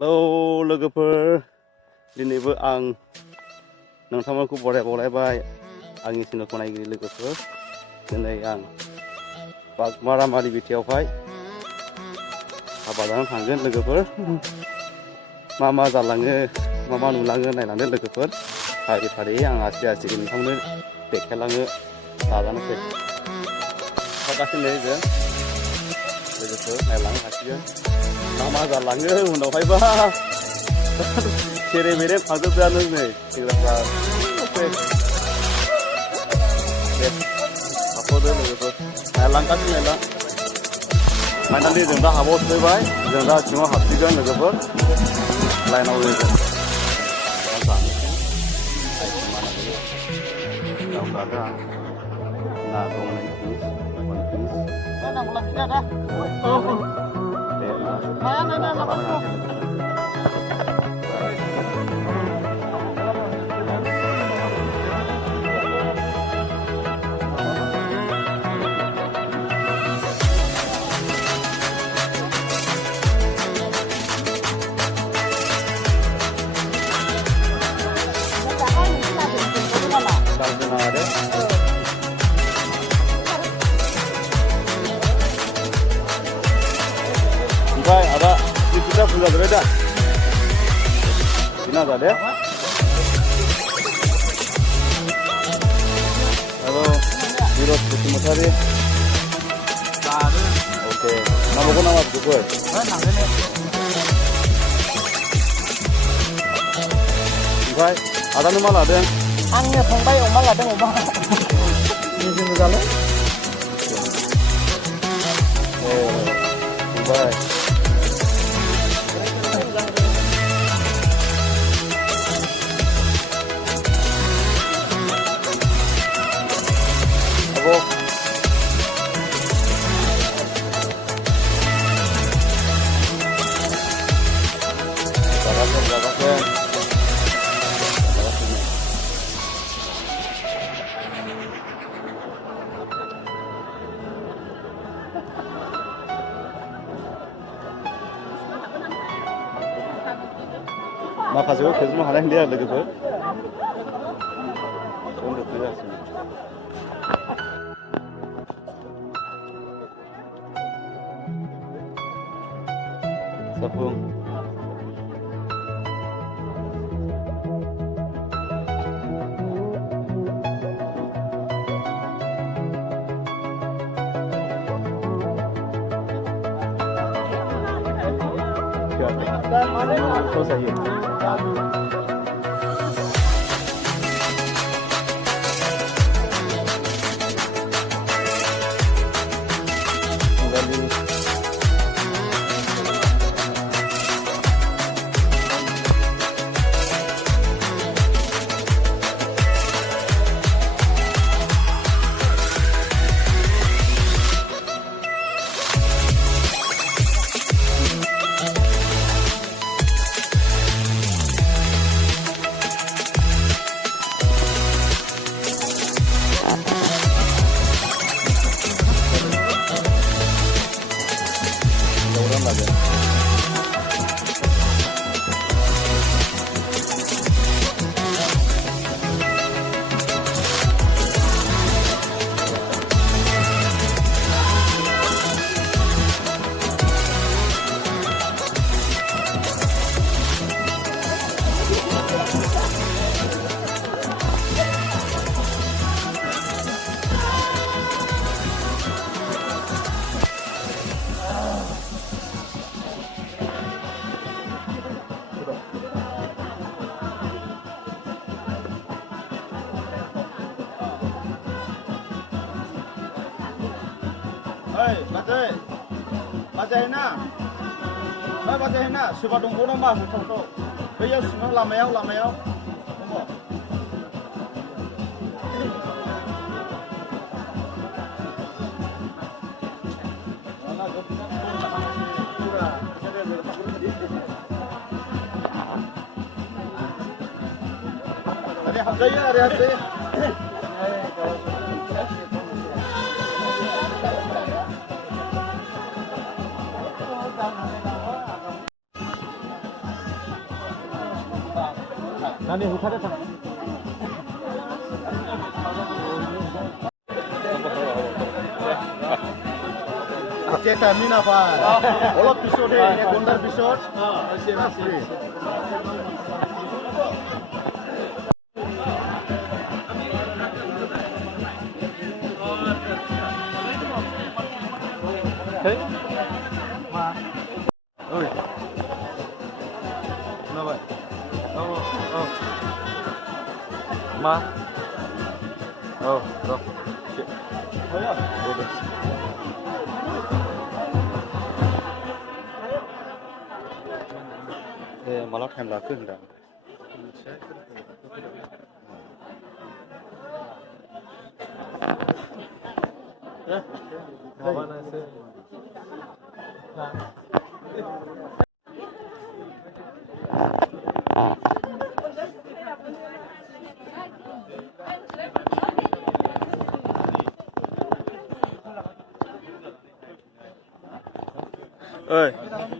Halo logoफोर, दिनैबो आं नोंथांमोनखौ बरायबाय आंनि चेनेलखौ नायगिरि लोगोफोर। दिनै आं बागमारामारि बिटियावहाय हाबा जानो थांगोन लोगोफोर। मा जालाङो मा नुलाङो नायलांदो लोगोफोर। फारि फारियै आं आसि नोंथांनो देखायलाङो नाजानोसै। थांगासिनो जों लोगोफोर नायलांनो हासिगोन मा जालाङो उनावहायबा सेरे मेरे थांजोबबायानो नै सेंग्राफ्रा हाबफोदो लोगोफोर नायलांगासिनो नायलां फाइनालि जों दा हाबाव सफैबाय जों दा सिङाव हाबसिगोन लोगोफोर लाइनाव जों दाउफ्रादा ना दं 9 पिस 1 पिस Oke, ada kita sudah berbeda. Ini ada deh. Halo, Biro Kusimotari. Oke, nama juga. Oke, ada nama ada. Angnya Pongbai Oma ada Oma. Ini juga le. Bye. माखासेखौ खेबजोबनो हानाय गैया लोगोफोर Sapung selesai ya. Bajai na, suka dongko nama hotel. Bayar semua lamayau. Ada. 나는 후카다 상. Ceta mina fa. All of episode ini gondar episode. Free. Hey. Ma. Oi. Kenapa? Oh. Ma. Oh, roh. Oh ya. Udah. मला time लागतो ना ơi